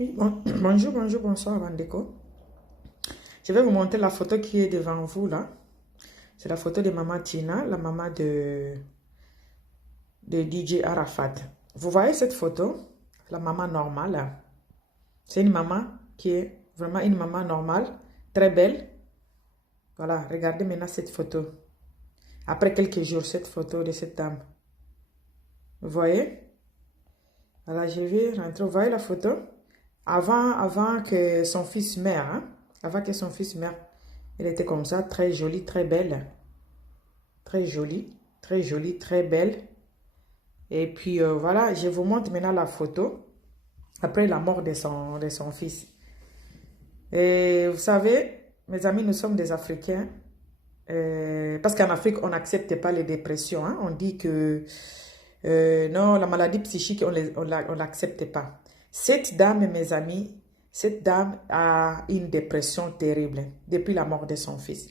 Oui, bonjour, bonjour, bonsoir, Vandeko. Je vais vous montrer la photo qui est devant vous là. C'est la photo de maman Tina, la maman de DJ Arafat. Vous voyez cette photo? La maman normale là. C'est une maman qui est vraiment une maman normale, très belle. Voilà, regardez maintenant cette photo. Après quelques jours, cette photo de cette dame. Vous voyez? Voilà, je vais rentrer. Vous voyez la photo? Avant que son fils meure, hein? Avant que son fils meure, elle était comme ça, très jolie, très belle. Très jolie, très jolie, très belle. Et puis voilà, je vous montre maintenant la photo après la mort de son fils. Et vous savez, mes amis, nous sommes des Africains. Parce qu'en Afrique, on n'accepte pas les dépressions, hein. On dit que non, la maladie psychique, on l'accepte pas. Cette dame, mes amis, cette dame a une dépression terrible depuis la mort de son fils.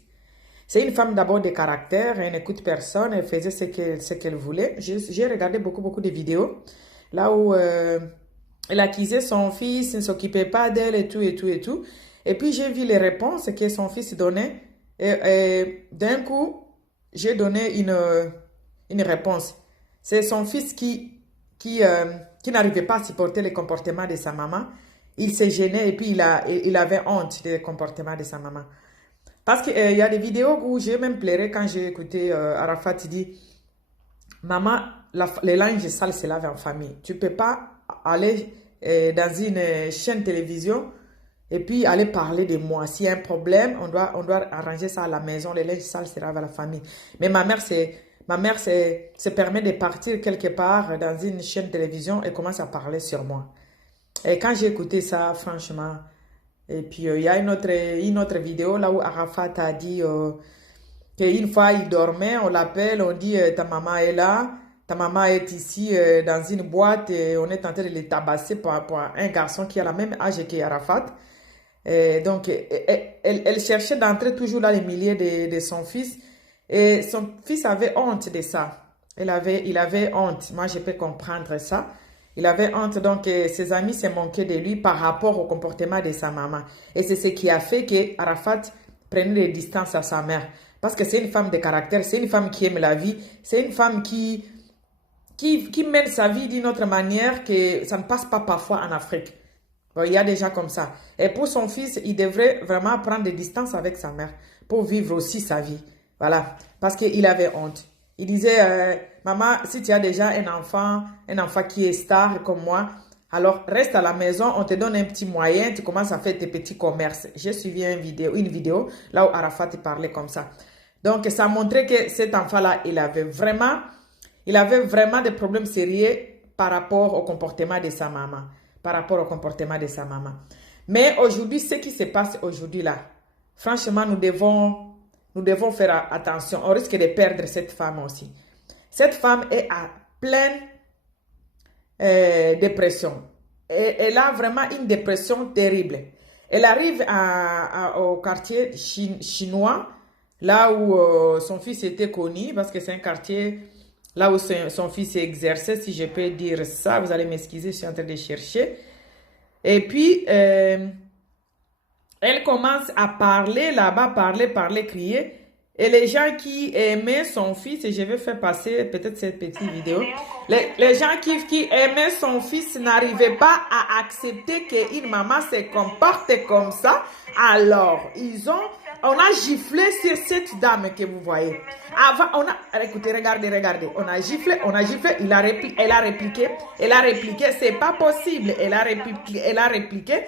C'est une femme d'abord de caractère, elle n'écoute personne, elle faisait ce qu'elle voulait. J'ai regardé beaucoup de vidéos là où elle accusait son fils, il ne s'occupait pas d'elle et tout. Et puis j'ai vu les réponses que son fils donnait. Et d'un coup, j'ai donné une réponse. C'est son fils qui n'arrivait pas à supporter les comportements de sa maman. Il s'est gêné et puis il avait honte des comportements de sa maman. Parce qu'il y a des vidéos où j'ai même pleuré quand j'ai écouté Arafat dire, maman, les linges sales se lavent en famille. Tu ne peux pas aller dans une chaîne télévision et puis aller parler de moi. S'il y a un problème, on doit arranger ça à la maison. Les linges sales se lavent à la famille. Mais ma mère se permet de partir quelque part dans une chaîne télévision et commence à parler sur moi. Et quand j'ai écouté ça, franchement, et puis il y a une autre vidéo là où Arafat a dit qu'une fois il dormait, on l'appelle, on dit ta maman est là, ta maman est ici dans une boîte et on est en train de les tabasser pour un garçon qui a la même âge qu'Arafat. Donc elle cherchait d'entrer toujours dans les milieux de son fils et son fils avait honte de ça. Il avait honte. Moi, je peux comprendre ça. Il avait honte, donc ses amis se moquaient de lui par rapport au comportement de sa maman. Et c'est ce qui a fait que Arafat prenait des distances à sa mère. Parce que c'est une femme de caractère, c'est une femme qui aime la vie, c'est une femme qui mène sa vie d'une autre manière que ça ne passe pas parfois en Afrique. Bon, il y a des gens comme ça. Et pour son fils, il devrait vraiment prendre des distances avec sa mère pour vivre aussi sa vie. Voilà, parce qu'il avait honte. Il disait, maman, si tu as déjà un enfant qui est star comme moi, alors reste à la maison, on te donne un petit moyen, tu commences à faire tes petits commerces. J'ai suivi une vidéo là où Arafat parlait comme ça. Donc, ça montrait que cet enfant-là, il avait vraiment des problèmes sérieux par rapport au comportement de sa maman. Par rapport au comportement de sa maman. Mais aujourd'hui, ce qui se passe aujourd'hui là, franchement, nous devons faire attention. On risque de perdre cette femme aussi. Cette femme est à pleine dépression. Elle a vraiment une dépression terrible. Elle arrive au quartier chinois, là où son fils était connu, parce que c'est un quartier là où son fils exerçait, si je peux dire ça. Vous allez m'excuser, je suis en train de chercher. Et puis, elle commence à parler là-bas, parler, crier. Et les gens qui aimaient son fils, et je vais faire passer peut-être cette petite vidéo, les gens qui aimaient son fils n'arrivaient pas à accepter qu'une maman se comporte comme ça. Alors, on a giflé sur cette dame que vous voyez. Écoutez, regardez. On a giflé, elle a répliqué, c'est pas possible. Elle a répliqué,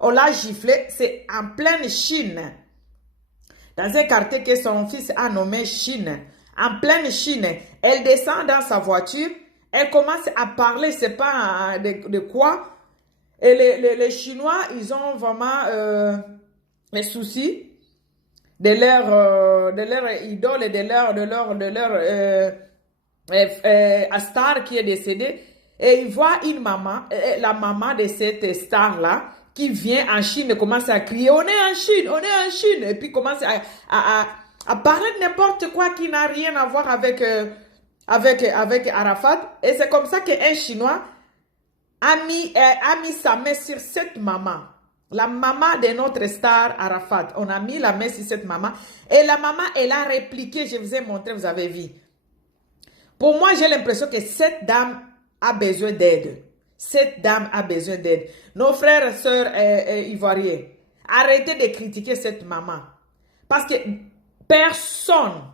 on l'a giflé, c'est en pleine Chine. Dans un quartier que son fils a nommé Chine. En pleine Chine. Elle descend dans sa voiture. Elle commence à parler, je ne sais pas de quoi. Et les Chinois, ils ont vraiment les soucis de leur idole et de leur star qui est décédée. Et ils voient une maman, la maman de cette star-là, qui vient en Chine, commence à crier, on est en Chine, et puis commence à parler de n'importe quoi qui n'a rien à voir avec Arafat. Et c'est comme ça qu'un Chinois a mis sa main sur cette maman. La maman de notre star Arafat. On a mis la main sur cette maman. Et la maman, elle a répliqué. Je vous ai montré, vous avez vu. Pour moi, j'ai l'impression que cette dame a besoin d'aide. Cette dame a besoin d'aide. Nos frères et sœurs ivoiriens, arrêtez de critiquer cette maman. Parce que personne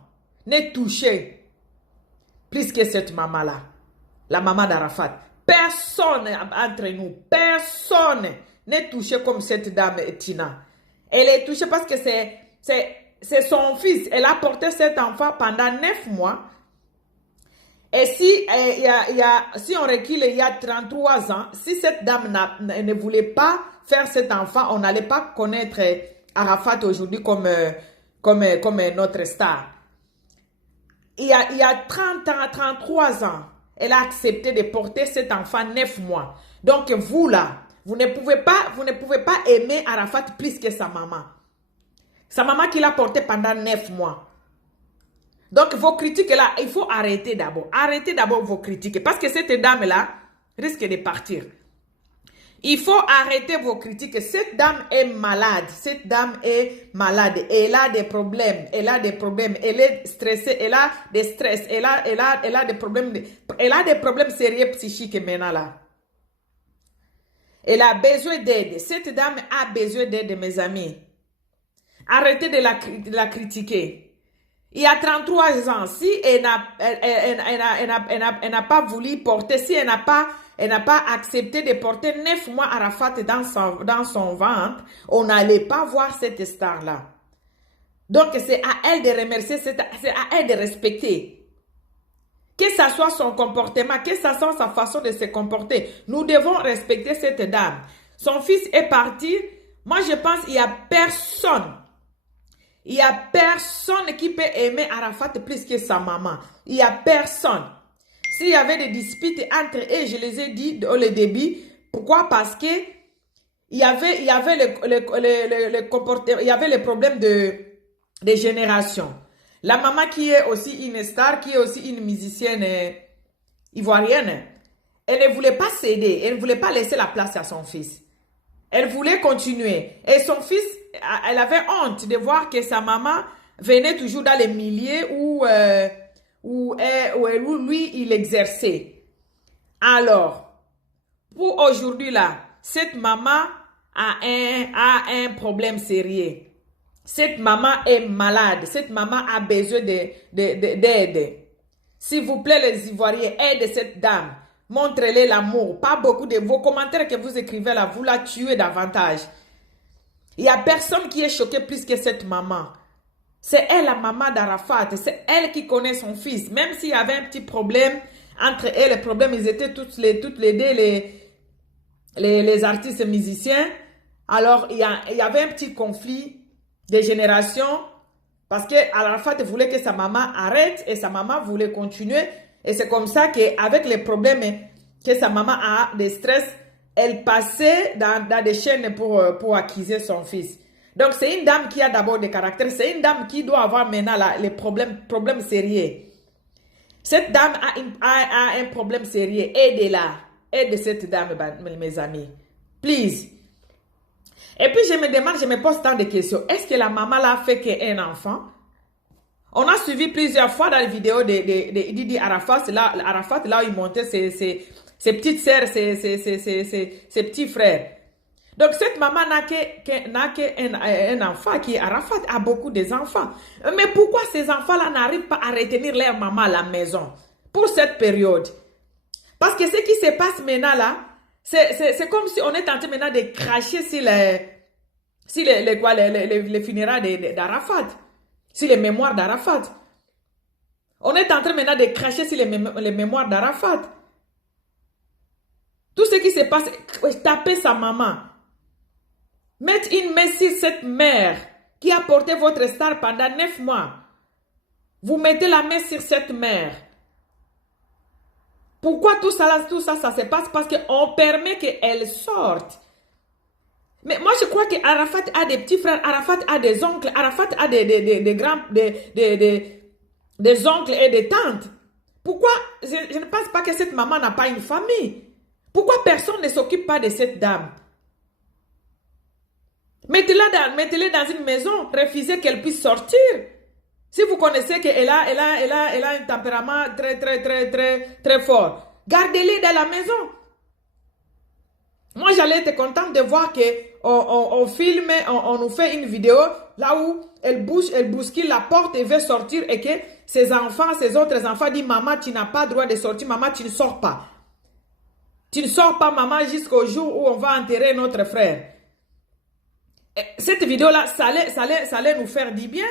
n'est touché plus que cette maman-là. La maman d'Arafat. Personne entre nous, personne n'est touché comme cette dame Tina. Elle est touchée parce que c'est son fils. Elle a porté cet enfant pendant 9 mois. Et si, si on recule il y a 33 ans, si cette dame ne voulait pas faire cet enfant, on n'allait pas connaître Arafat aujourd'hui comme notre star. Il y a 30 ans, 33 ans, elle a accepté de porter cet enfant 9 mois. Donc vous là, vous ne pouvez pas aimer Arafat plus que sa maman. Sa maman qui l'a porté pendant 9 mois. Donc, vos critiques là, il faut arrêter d'abord. Arrêtez d'abord vos critiques. Parce que cette dame-là risque de partir. Il faut arrêter vos critiques. Cette dame est malade. Cette dame est malade. Elle a des problèmes. Elle a des problèmes. Elle est stressée. Elle a des stress. Elle a des problèmes. Elle a des problèmes sérieux psychiques maintenant là. Elle a besoin d'aide. Cette dame a besoin d'aide, mes amis. Arrêtez de la critiquer. Il y a 33 ans, si elle n'a pas voulu porter, si elle n'a pas accepté de porter 9 mois Arafat dans son ventre, on n'allait pas voir cette star-là. Donc, c'est à elle de remercier, c'est à elle de respecter. Que ce soit son comportement, que ce soit sa façon de se comporter, nous devons respecter cette dame. Son fils est parti. Moi, je pense qu'il n'y a personne. Il n'y a personne qui peut aimer Arafat plus que sa maman. Il n'y a personne. S'il y avait des disputes entre eux, je les ai dit au début. Pourquoi? Parce que il y avait le comportement, il y avait le problème de génération. La maman qui est aussi une star, qui est aussi une musicienne ivoirienne, elle ne voulait pas céder, elle ne voulait pas laisser la place à son fils. Elle voulait continuer. Et son fils, elle avait honte de voir que sa maman venait toujours dans les milieux où lui, il exerçait. Alors, pour aujourd'hui là, cette maman a un problème sérieux. Cette maman est malade. Cette maman a besoin d'aide. S'il vous plaît, les Ivoiriens, aidez cette dame. Montrez-les l'amour. Pas beaucoup de vos commentaires que vous écrivez là, vous la tuez davantage. Il n'y a personne qui est choqué plus que cette maman. C'est elle, la maman d'Arafat. C'est elle qui connaît son fils. Même s'il y avait un petit problème entre elles, les problèmes, ils étaient toutes les deux les artistes musiciens. Alors, il y avait un petit conflit de génération parce que Arafat voulait que sa maman arrête et sa maman voulait continuer. Et c'est comme ça qu'avec les problèmes que sa maman a, des stress, elle passait dans des chaînes pour accuser son fils. Donc, c'est une dame qui a d'abord des caractères. C'est une dame qui doit avoir maintenant les problèmes sérieux. Cette dame a un problème sérieux. Aidez-la. Aide cette dame, mes amis. Please. Et puis, je me demande, je me pose tant de questions. Est-ce que la maman l'a fait qu'un enfant? On a suivi plusieurs fois dans les vidéos de Didi Arafat, là où il montait ses petites sœurs, ses petits frères. Donc, cette maman n'a qu'un enfant qui est Arafat, a beaucoup d'enfants. Mais pourquoi ces enfants-là n'arrivent pas à retenir leur maman à la maison pour cette période? Parce que ce qui se passe maintenant là, c'est comme si on est en train maintenant de cracher sur les funérailles d'Arafat. Sur les mémoires d'Arafat. On est en train maintenant de cracher sur les mémoires d'Arafat. Tout ce qui se passe, taper sa maman. Mettre une main sur cette mère qui a porté votre star pendant 9 mois. Vous mettez la main sur cette mère. Pourquoi tout ça se passe? Parce qu'on permet qu'elle sorte. Mais moi, je crois qu'Arafat a des petits frères, Arafat a des oncles, Arafat a des oncles et des tantes. Pourquoi? Je ne pense pas que cette maman n'a pas une famille. Pourquoi personne ne s'occupe pas de cette dame? Mettez-la dans une maison, refusez qu'elle puisse sortir. Si vous connaissez qu'elle a un tempérament très fort, gardez-les dans la maison. Moi, j'allais être contente de voir qu'on filme, on nous fait une vidéo là où elle bouscule la porte et veut sortir et que ses autres enfants disent, maman, tu n'as pas le droit de sortir, maman, tu ne sors pas. Tu ne sors pas, maman, jusqu'au jour où on va enterrer notre frère. Et cette vidéo-là, ça allait nous faire du bien.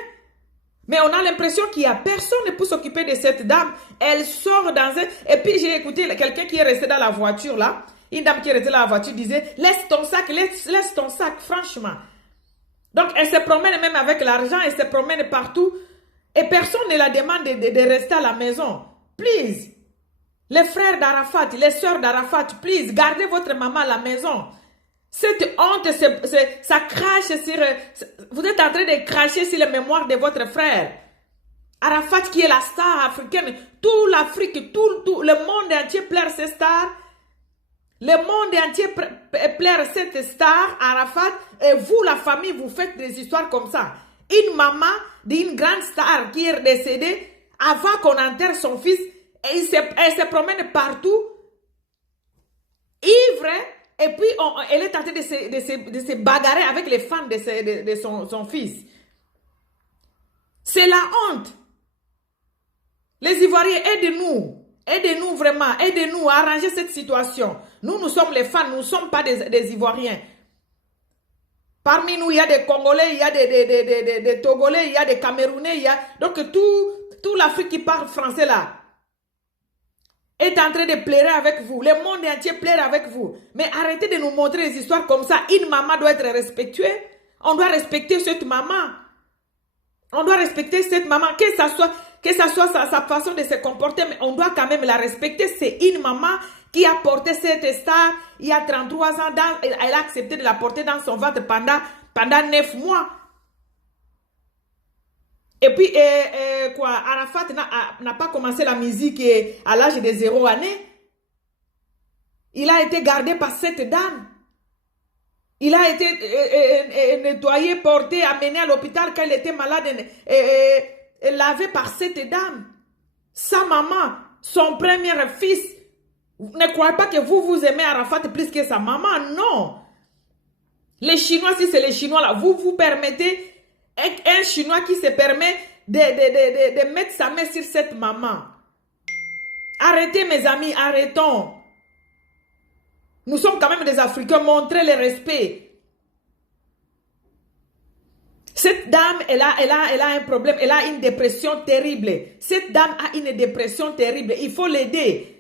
Mais on a l'impression qu'il n'y a personne pour s'occuper de cette dame. Elle sort dans un... Et puis j'ai écouté quelqu'un qui est resté dans la voiture là. Une dame qui est restée dans la voiture disait, laisse ton sac, franchement. Donc elle se promène même avec l'argent, elle se promène partout. Et personne ne la demande de rester à la maison. Please. Les frères d'Arafat, les sœurs d'Arafat, please, gardez votre maman à la maison. Cette honte, ça crache sur... Vous êtes en train de cracher sur la mémoire de votre frère. Arafat qui est la star africaine. Toute l'Afrique, tout le monde entier pleure cette star. Le monde entier pleure cette star, Arafat. Et vous, la famille, vous faites des histoires comme ça. Une maman d'une grande star qui est décédée avant qu'on enterre son fils. Et elle se promène partout. Ivre. Et puis, elle est en train de se bagarrer avec les fans de son fils. C'est la honte. Les Ivoiriens, aidez-nous. Aidez-nous vraiment. Aidez-nous à arranger cette situation. Nous sommes les fans. Nous ne sommes pas des Ivoiriens. Parmi nous, il y a des Congolais, il y a des Togolais, il y a des Camerounais. Donc, tout l'Afrique qui parle français là est en train de pleurer avec vous. Le monde entier pleure avec vous. Mais arrêtez de nous montrer des histoires comme ça. Une maman doit être respectuée. On doit respecter cette maman. On doit respecter cette maman. Que ça soit sa façon de se comporter, mais on doit quand même la respecter. C'est une maman qui a porté cette star il y a 33 ans. Elle a accepté de la porter dans son ventre pendant 9 mois. Et puis, Arafat n'a pas commencé la musique à l'âge de 0 année. Il a été gardé par cette dame. Il a été nettoyé, porté, amené à l'hôpital quand il était malade, lavé par cette dame. Sa maman, son premier fils. Ne croyez pas que vous aimez Arafat plus que sa maman. Non. Les Chinois, si c'est les Chinois là, vous permettez un Chinois qui se permet de mettre sa main sur cette maman. Arrêtez mes amis, arrêtons. Nous sommes quand même des Africains, montrez le respect. Cette dame, elle a un problème, elle a une dépression terrible. Cette dame a une dépression terrible, il faut l'aider.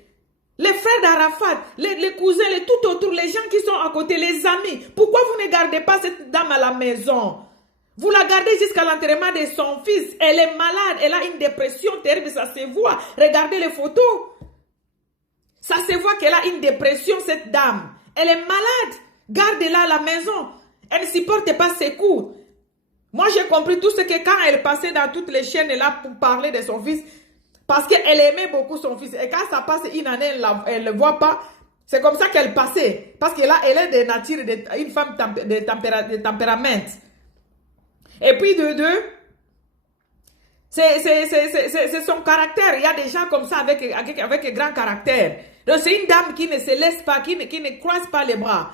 Les frères d'Arafat, les cousins, tout autour, les gens qui sont à côté, les amis. Pourquoi vous ne gardez pas cette dame à la maison? Vous la gardez jusqu'à l'enterrement de son fils. Elle est malade, elle a une dépression terrible, ça se voit. Regardez les photos. Ça se voit qu'elle a une dépression, cette dame. Elle est malade. Gardez-la à la maison. Elle ne supporte pas ses coups. Moi, j'ai compris tout ce que quand elle passait dans toutes les chaînes là pour parler de son fils, parce qu'elle aimait beaucoup son fils. Et quand ça passe une année, elle ne le voit pas. C'est comme ça qu'elle passait. Parce que là, elle est de nature, une femme de tempérament. Et puis, c'est son caractère. Il y a des gens comme ça avec un grand caractère. Donc, c'est une dame qui ne se laisse pas, qui ne croise pas les bras.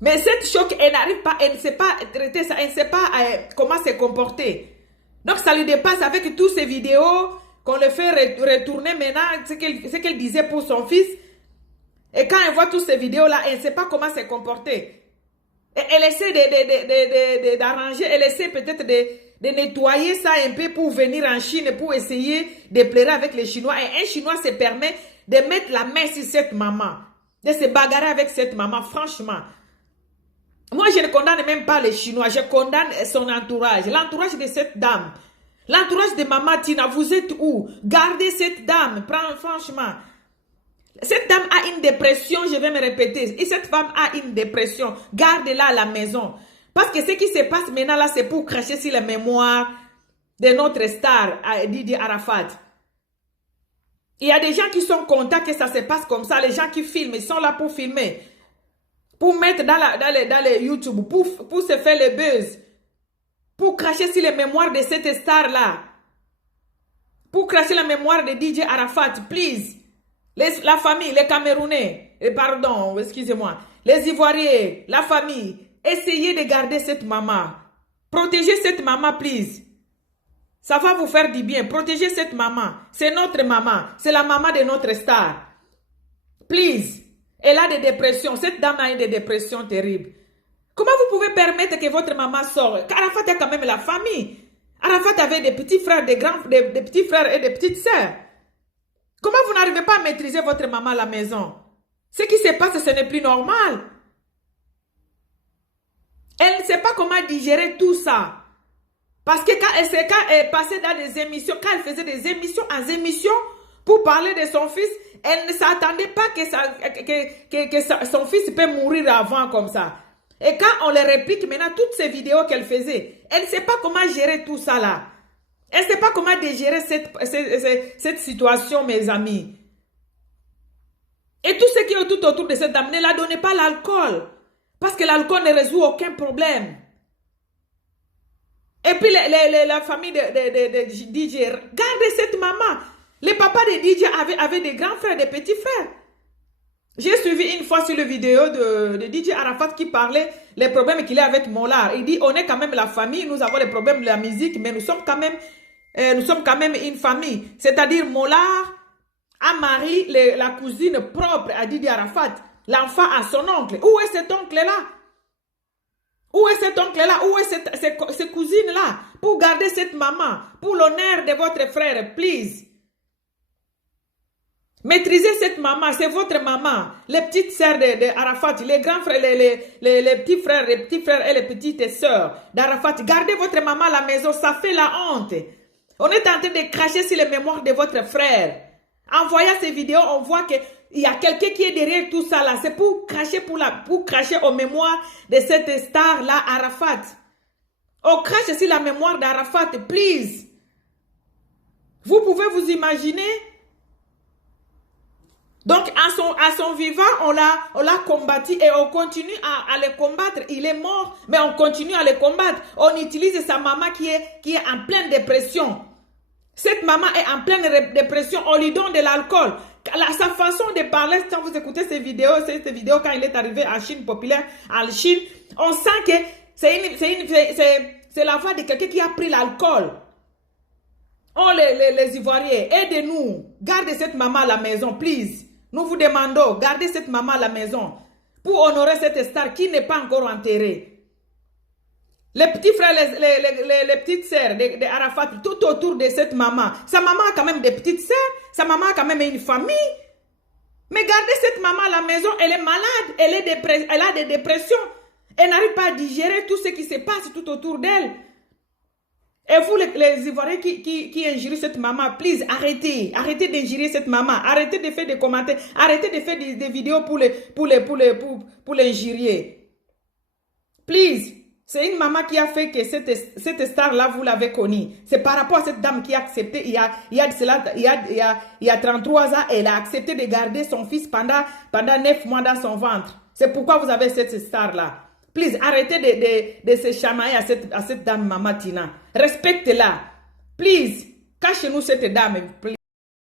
Mais cette choc, elle n'arrive pas, elle ne sait pas traiter ça, elle ne sait pas comment se comporter. Donc, ça lui dépasse avec toutes ces vidéos qu'on le fait retourner maintenant, ce qu'elle disait pour son fils. Et quand elle voit toutes ces vidéos-là, elle ne sait pas comment se comporter. Et elle essaie d'arranger, elle essaie peut-être de nettoyer ça un peu pour venir en Chine, pour essayer de pleurer avec les Chinois. Et un Chinois se permet de mettre la main sur cette maman, de se bagarrer avec cette maman, franchement. Moi, je ne condamne même pas les Chinois, je condamne son entourage, l'entourage de cette dame. L'entourage de Maman Tina, vous êtes où? Gardez cette dame, franchement. Cette dame a une dépression, je vais me répéter. Et cette femme a une dépression. Gardez-la à la maison. Parce que ce qui se passe maintenant là, c'est pour cracher sur la mémoire de notre star, Didi Arafat. Il y a des gens qui sont contents que ça se passe comme ça. Les gens qui filment, ils sont là pour filmer. Pour mettre dans les YouTube, pour se faire le buzz. Pour cracher sur les mémoires de cette star-là. Pour cracher la mémoire de DJ Arafat, please. La famille, les Camerounais, pardon, excusez-moi, les Ivoiriens, la famille, essayez de garder cette maman. Protégez cette maman, please. Ça va vous faire du bien. Protégez cette maman. C'est notre maman. C'est la maman de notre star. Please. Elle a des dépressions. Cette dame a des dépressions terribles. Comment vous pouvez permettre que votre maman sorte? Arafat a quand même la famille. Arafat avait des petits frères, des petits frères et des petites sœurs. Comment vous n'arrivez pas à maîtriser votre maman à la maison? Ce qui se passe, ce n'est plus normal. Elle ne sait pas comment digérer tout ça. Parce que quand elle passait dans des émissions, quand elle faisait des émissions en émission pour parler de son fils, elle ne s'attendait pas que son fils peut mourir avant comme ça. Et quand on les réplique maintenant, toutes ces vidéos qu'elle faisait, elle ne sait pas comment gérer tout ça là. Elle ne sait pas comment digérer cette situation, mes amis. Et tout ce qui est tout autour de cette dame, ne la donnez pas l'alcool. Parce que l'alcool ne résout aucun problème. Et puis la famille de DJ, gardez cette maman. Les papas de DJ avaient des grands frères, des petits frères. J'ai suivi une fois sur la vidéo de DJ Arafat qui parlait les problèmes qu'il a avec Molar. Il dit, on est quand même la famille, nous avons les problèmes de la musique, mais nous sommes quand même une famille. C'est-à-dire Molar a marié la cousine propre à DJ Arafat, l'enfant à son oncle. Où est cet oncle-là? Où est cet oncle-là? Où est ces cousines-là? Pour garder cette maman, pour l'honneur de votre frère, please. Maîtrisez cette maman, c'est votre maman. Les petites sœurs de Arafat, les grands frères, les petits frères et les petites sœurs d'Arafat. Gardez votre maman à la maison, ça fait la honte. On est en train de cracher sur les mémoires de votre frère. En voyant ces vidéos, on voit qu'il y a quelqu'un qui est derrière tout ça là. C'est pour cracher aux mémoires de cette star-là, Arafat. On crache sur la mémoire d'Arafat, please. Vous pouvez vous imaginer? Donc, à son vivant, on l'a combattu et on continue à le combattre. Il est mort, mais on continue à le combattre. On utilise sa maman qui est en pleine dépression. Cette maman est en pleine dépression. On lui donne de l'alcool. Sa façon de parler, quand vous écoutez cette vidéo quand il est arrivé en Chine populaire, en Chine, on sent que c'est la voix de quelqu'un qui a pris l'alcool. Oh, les Ivoiriens, aidez-nous. Gardez cette maman à la maison, please. Nous vous demandons, gardez cette maman à la maison pour honorer cette star qui n'est pas encore enterrée. Les petits frères, les petites sœurs de Arafat, tout autour de cette maman. Sa maman a quand même des petites sœurs, sa maman a quand même une famille. Mais gardez cette maman à la maison, elle est malade, elle a des dépressions. Elle n'arrive pas à digérer tout ce qui se passe tout autour d'elle. Et vous, les Ivoiriens qui injurient cette maman, please, arrêtez d'injurer cette maman. Arrêtez de faire des commentaires. Arrêtez de faire des vidéos pour l'injurier. Please. C'est une maman qui a fait que cette star-là, vous l'avez connue. C'est par rapport à cette dame qui a accepté, il y a 33 ans, elle a accepté de garder son fils pendant 9 mois dans son ventre. C'est pourquoi vous avez cette star-là. Please, arrêtez de se chamailler à cette dame, Maman Tina. Respectez-la. Please, cachez-nous cette dame. Please.